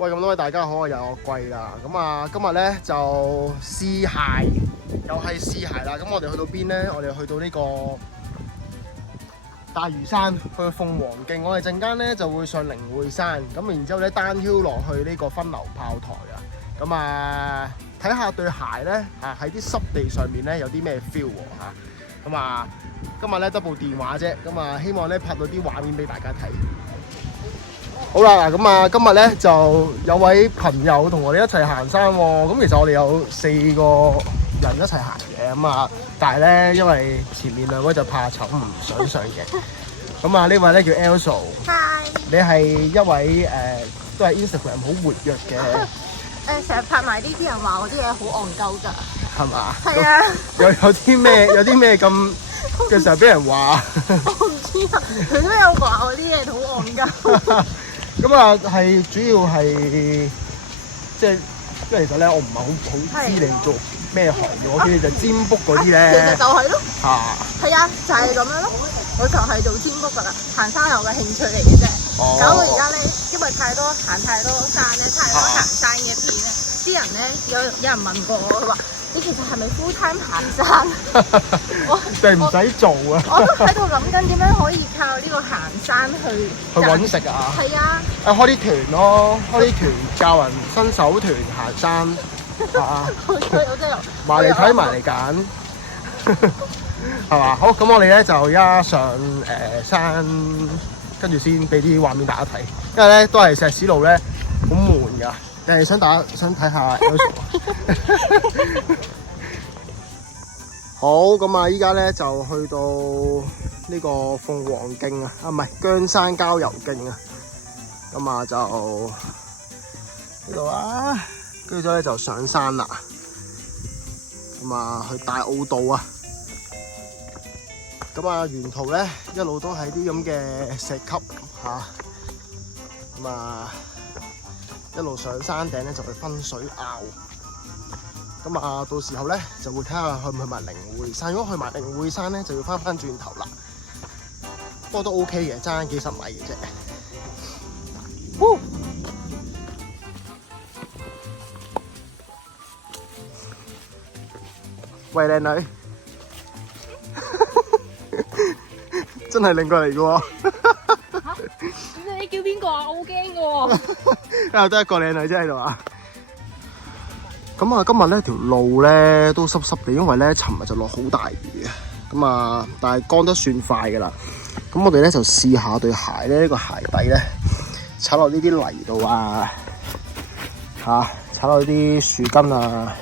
喂，咁多位大家好，我又我貴啦。咁啊，今日咧就試鞋，又係試鞋啦。咁我哋去到邊咧？我哋去到呢個大嶼山，去鳳凰徑。我哋陣間咧就會上靈會山，咁然之後咧單挑落去呢個分流炮台啊。咁啊，睇下對鞋咧喺啲濕地上面咧有啲咩 feel 喎。咁啊，今日咧得部電話啫。咁啊，希望咧拍到啲畫面俾大家睇。好啦，咁啊，今日咧就有位朋友同我哋一齊行山喎。咁其實我哋有4個人一齊行嘅，咁啊，但係咧因為前面2位就怕醜唔想上嘅。咁啊，呢位咧叫 Elso， 你係一位都係 Instagram 好活躍嘅。成日拍埋呢啲人話我啲嘢好戇鳩㗎，係嘛？係啊。有啲咩咁嘅時候俾人話？我唔知啊，佢都有話我啲嘢好戇鳩。咁啊，係主要係即係，因為其實咧，我唔係好知你做咩行業，我見你就占卜嗰啲咧。其實就係咯。嚇！係啊，就係咁樣咯。我就係做占卜㗎啦，行山係我嘅興趣嚟嘅啫。搞到而家咧，因為行太多山咧，太多行山嘅片咧，啲人咧有人問過我，佢話：你其實係咪 full time 行山？定唔使做啊？我都喺度諗緊點樣可以靠呢個行山去揾食啊！係啊！開啲團咯，開啲團教人新手團行山啊！我真係埋嚟睇，埋嚟揀，係嘛？好，咁我哋咧就而家上山，跟住先俾啲畫面大家睇。因為咧都係石屎路咧，好悶㗎。你係想睇下？好，咁啊，依家咧就去到呢個鳳凰徑啊，唔係姜山郊遊徑啊。咁啊就呢度啊，跟住之後咧就上山啦。咁啊去大澳道啊。咁啊沿途咧一路都係啲咁嘅石級嚇。咁啊一路上山頂咧就去分水坳。咁啊，到時候咧就會睇下去唔去埋靈會山。如果去埋靈會山咧，就要翻轉頭啦。不過都 OK 嘅，爭幾十米嘅啫。喂，靚女，真係靚過嚟嘅喎。你叫邊個啊？我好驚嘅喎。又得一個靚女啫喺度啊！咁啊，今日呢條路咧都濕濕地，因為咧尋日就落好大雨啊。咁啊，但係乾得算快噶啦。咁我哋咧就試下對鞋咧，呢個鞋底咧踩落呢啲泥度啊，踩落呢啲樹根啊，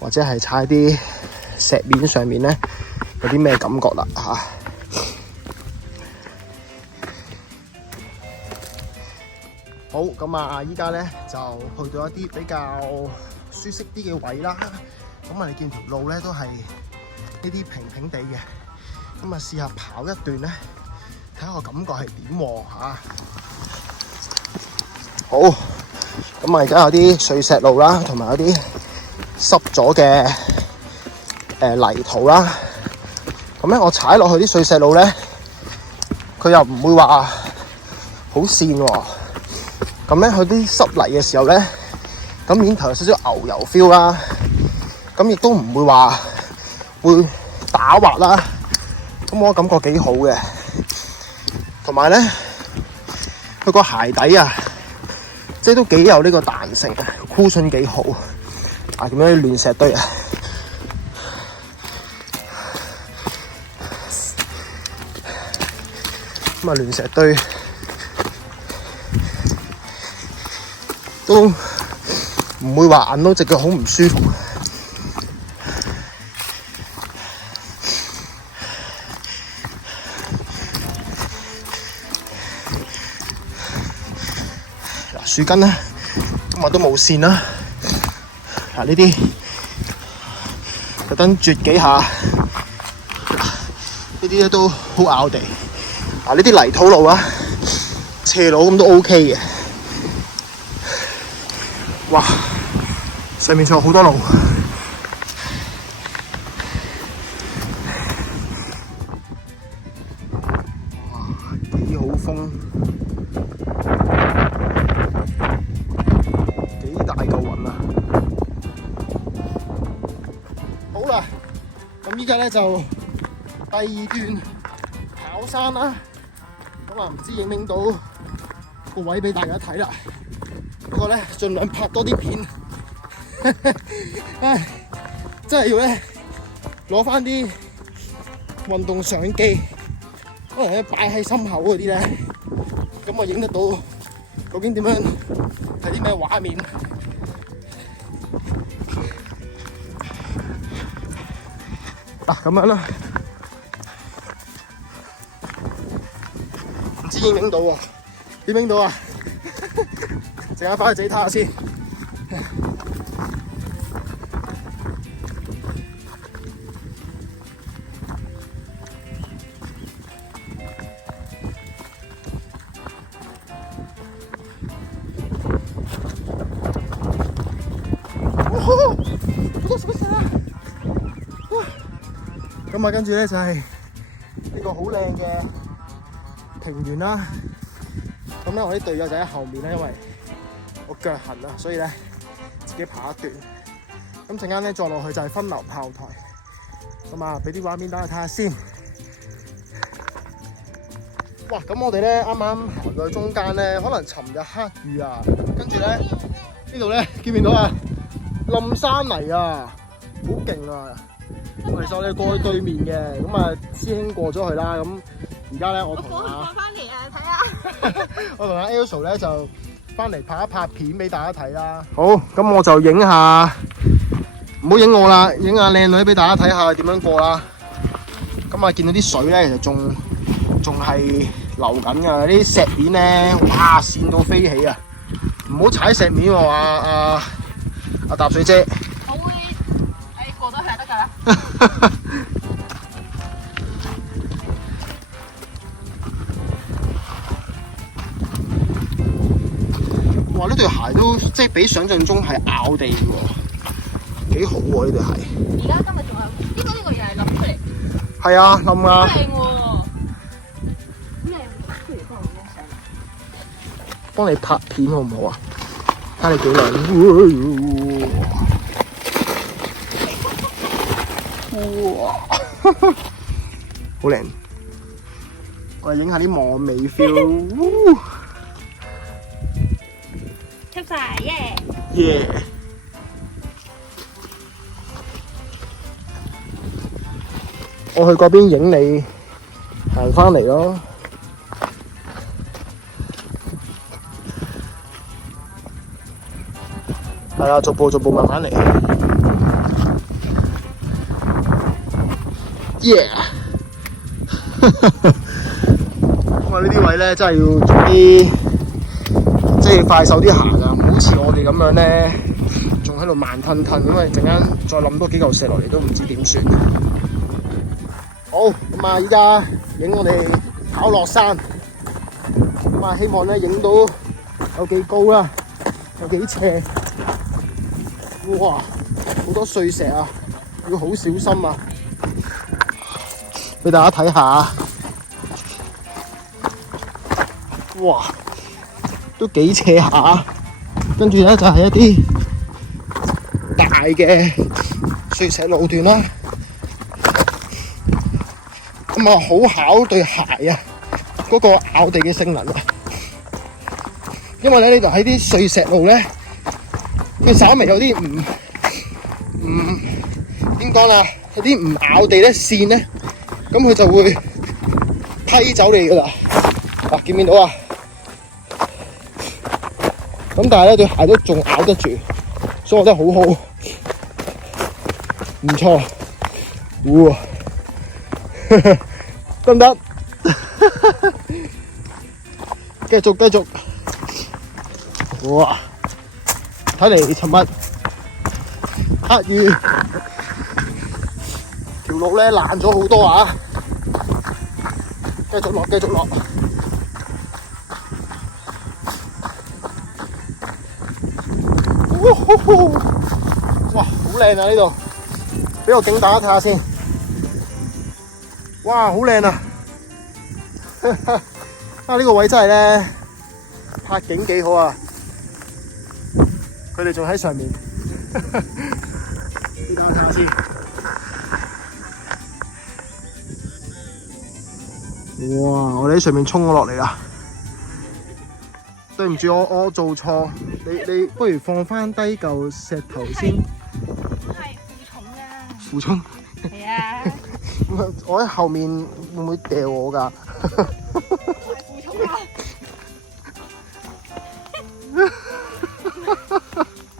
或者係踩啲石面上面咧，有啲咩感覺啦嚇。好，咁啊，依家咧就去到一啲比較舒適啲嘅位啦。咁啊，你見條路咧都係呢啲平平地嘅。咁啊，試下跑一段咧，睇下個感覺係點喎嚇。好，咁啊，而家有啲碎石路啦，同埋有啲濕咗嘅泥土啦。咁咧，我踩落去啲碎石路咧，佢又唔會話好跣喎。咁咧，去啲濕泥嘅時候咧，咁面頭有少少牛油 feel 啦，咁亦都唔會話會打滑啦，咁我感覺幾好嘅。同埋咧，佢個鞋底啊，即係都幾有呢個彈性啊，cushion幾好啊。咁樣啲亂石堆啊，咁啊亂石堆。都唔會話硬到隻腳好唔舒服。嗱，樹根咧，今日都冇線啦。嗱，呢啲特登啜幾下，呢啲咧都好咬地。嗱，呢啲泥土路啊，斜路咁都 OK 嘅。哇！上面仲有好多路，哇，幾好風！家咧就第2段跑山啦。咁啊，唔知影唔影到個位俾大家睇啦。不過咧，盡量拍多啲片。唉，真係要咧攞翻啲運動相機，可能咧擺喺心口嗰啲咧，咁我影得到究竟點樣係啲咩畫面。嗱，咁樣啦，唔知影唔影到啊？點影到啊？陣間翻去自己睇下先。咁啊，跟住咧就係呢個好靚嘅平原啦。咁咧，我啲隊友就喺後面咧，因為我腳痕啊，所以咧自己爬一段。咁陣間咧再落去就係分流炮台。咁啊，俾啲畫面大家睇下先。哇！咁我哋咧啱啱行到去中間咧，可能尋日黑雨啊，跟住咧呢度咧見唔見到啊？冧山泥啊，好勁啊！其實我哋過去對面嘅，咁啊師兄過咗去啦。咁而家咧我同阿翻嚟啊，睇下。我同阿 Elso 咧就翻嚟拍一拍片俾大家睇啦。好，咁我就影下，唔好影我啦，影下靚女俾大家睇下點樣過啦。咁啊見到啲水咧，其實仲係流緊㗎，啲石面咧，哇跣到飛起啊！唔好踩石面喎，阿踏水姐。我會過咗去就得㗎啦。哇！呢對鞋都即係比想象中係咬地喎，幾好喎呢對鞋。而家今日仲係呢個又係冧出嚟。係啊，冧啊！靚喎。咁你不如幫我影相。幫你拍片好唔好啊？睇你幾靚。哇！好靚。我哋影下啲網美 feel。出晒耶！耶！我去嗰邊影你，行翻嚟咯。係啊，逐步慢慢嚟。耶！咁啊，呢啲位咧真係要做啲，即係快手啲行啊，唔好似我哋咁樣咧，仲喺度慢吞吞，因為陣間再冧多幾嚿石落嚟都唔知點算。好，咁啊，依家影我哋跑落山，咁啊，希望咧影到有幾高啦，有幾斜。哇！好多碎石啊，要好小心啊！俾大家睇下，哇，都幾斜下。跟住咧就係一啲大嘅碎石路段啦。咁啊，好考對鞋啊，嗰個咬地嘅性能啊。因為咧呢度喺啲碎石路咧，佢稍微有啲唔點講啊，有啲唔咬地咧線咧，咁佢就會批走你噶啦。嗱，見唔見到啊？咁但係咧對鞋都仲咬得住，所以我覺得好好，唔錯。哇！得唔得？繼續。哇！睇嚟尋日黑雨，條路咧爛咗好多啊！繼續落。哇！好靚啊呢度，俾個景大家睇下先。哇！好靚啊！啊呢個位真係咧拍景幾好啊！佢哋仲喺上面，俾大家睇下先。哇！我哋喺上面衝咗落嚟啦。對唔住，我做錯，你不如放翻低嚿石頭先。係負重啊！負重。係啊。我喺後面會唔會掉我㗎？我係負重啊！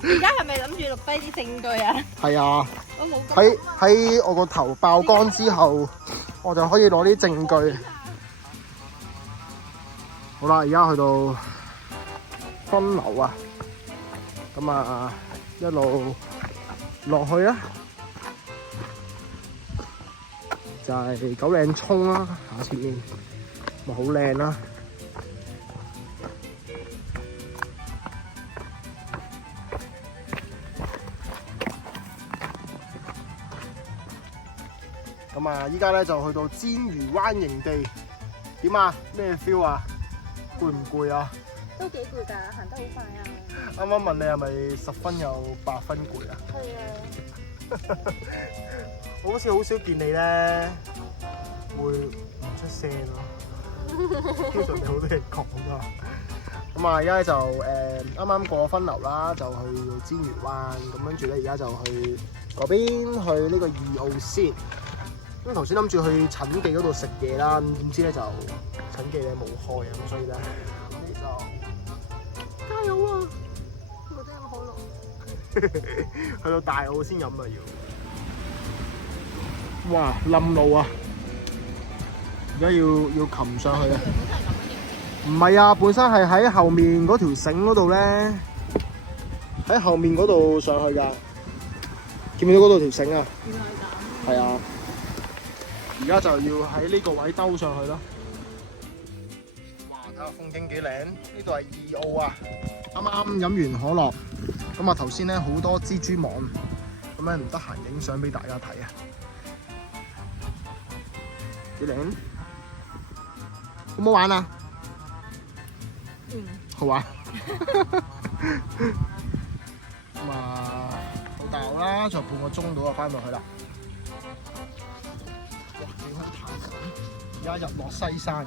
而家係咪諗住錄低啲證據啊？係啊。我冇。喺我個頭爆乾之後，我就可以攞啲證據。好啦，而家去到分流啊，咁啊一路落去啊，就係九嶺涌啦，下前面咪好靚啦。咁啊，依家咧就去到煎魚灣營地，點啊？咩 feel 啊？攰唔攰啊？都幾攰㗎，行得好快啊！啱啱問你係咪10分有8分攰啊？係啊。我好似好少見你咧，會唔出聲咯。通常你好多嘢講啊。咁啊，而家就啱啱過分流啦，就去煎魚灣，咁跟住咧而家就去嗰邊去呢個2澳先。咁頭先諗住去陳記嗰度食嘢啦，點知咧就陳記咧冇開啊，咁所以咧你就加油啊！我真係可樂。去到大澳先飲啊要。哇！冧路啊！而家要擒上去啊！唔係啊，本身係喺後面嗰條繩嗰度咧，喺後面嗰度上去㗎。見唔見到嗰度條繩啊？原來咁。係啊。而家就要喺呢個位兜上去咯。哇！睇下風景幾靚，呢度係2澳啊。啱啱飲完可樂，咁啊頭先咧好多蜘蛛網，咁咧唔得閒影相俾大家睇啊。幾靚？好唔好玩啊？好玩。咁啊，到大澳啦，仲有半個鐘到就翻到去啦。哇！幾好睇，而家日落西山啊！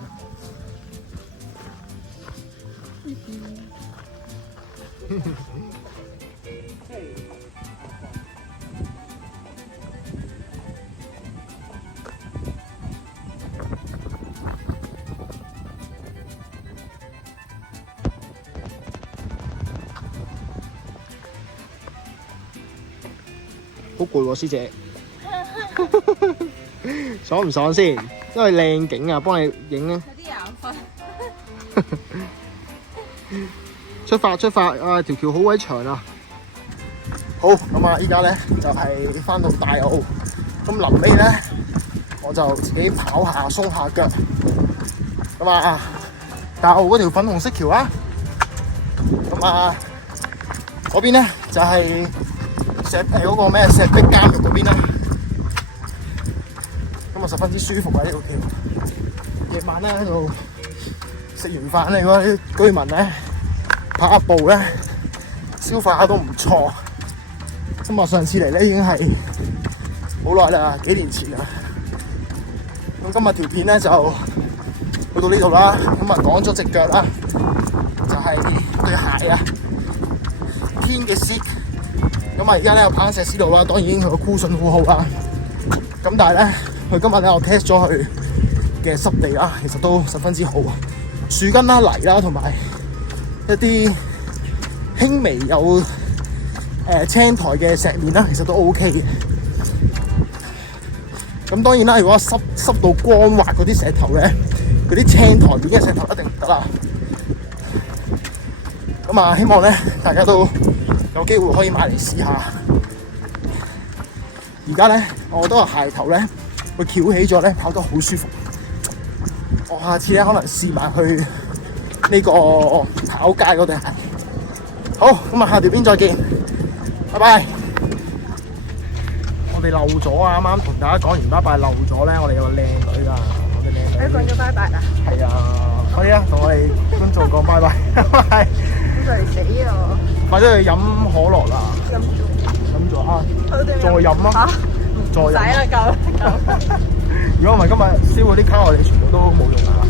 好攰喎，師姐。爽唔爽先？因為靚景啊，幫你影啊。有啲眼瞓。出發！啊，條橋好鬼長啊！好，咁啊，依家咧就係翻到大澳，咁臨尾咧我就自己跑下鬆下腳。咁啊，大澳嗰條粉紅色橋啊，咁啊嗰邊咧就係嗰個咩石壁監獄嗰邊啦。咁啊十分之舒服啊呢條橋。夜晚咧喺度食完飯咧，嗰啲居民咧跑下步咧，消化下都唔錯。咁啊上次嚟咧已經係好耐啦，幾年前啦。咁今日條片咧就去到呢度啦。咁啊擋咗隻腳啦，就係對鞋啊，天嘅絲。咁啊而家咧又跑石屎路啦，當然佢個 cushion 好好啦。咁但係咧，佢今日咧我 test 咗佢嘅濕地啦，其實都十分之好啊。樹根啦、泥啦，同埋一啲輕微有青苔嘅石面啦，其實都 OK 嘅。咁當然啦，如果濕到光滑嗰啲石頭咧，嗰啲青苔面嘅石頭一定唔得啦。咁啊，希望咧大家都有機會可以買嚟試下。而家咧，我覺得個鞋頭咧會翹起咗咧，跑得好舒服。我下次咧可能試埋去呢個跑街嗰對鞋。好，咁啊下條片再見，拜拜。我哋漏咗啊！啱啱同大家講完拜拜，漏咗咧，我哋有個靚女㗎，我哋靚女。你講咗拜拜啦？係啊，可以啊，同我哋觀眾講拜拜，拜拜。咁就嚟死啊！或者去飲可樂啦。飲咗啊！再飲啊！再飲。唔使啦，夠。如果唔係今日燒嗰啲卡，我哋全部都冇用㗎啦。